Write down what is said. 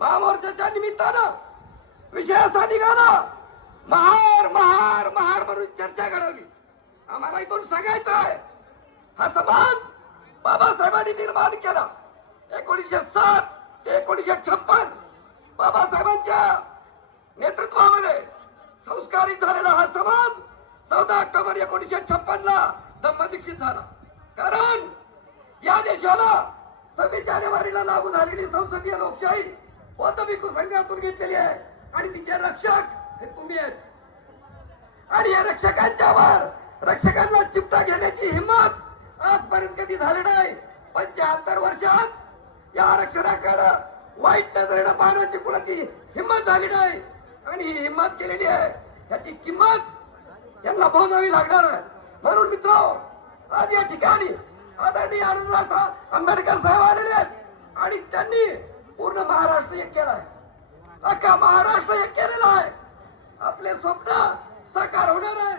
महामोर्चाच्या निमित्तानं विषय असा निघाला, महार महार महार म्हणून चर्चा घडवली. आम्हाला इथून सांगायचं आहे, हा समाज बाबासाहेबांनी निर्माण केला 1907 ते 1956. बाबासाहेबांच्या नेतृत्वामध्ये संस्कारित झालेला हा समाज 14 ऑक्टोबर 1956 ला धम्मदीक्षित झाला. कारण या देशाला 26 जानेवारीला लागू झालेली संसदीय लोकशाही बौद्ध संघातून घेतलेली आहे आणि तिचे रक्षक हे तुम्ही आहेत. आणि या रक्षकांना चिपटा घेण्याची हिंमत आजपर्यंत कधी झाली नाही. 75 वर्षात या आरक्षणाकडे वाईट नजरेनं पाहण्याची कुणाची हिंमत झाली नाही. आणि ही हिंमत केलेली आहे, याची किंमत यांना मोजावी लागणार आहे. म्हणून मित्रांनो, आज या ठिकाणी आदरणीय आनंदराव आंबेडकर साहेब आलेले आहेत आणि त्यांनी पूर्ण महाराष्ट्र एक केलाय, अख्खा महाराष्ट्र एक केलेला आहे. आपले स्वप्न साकार होणार आहे.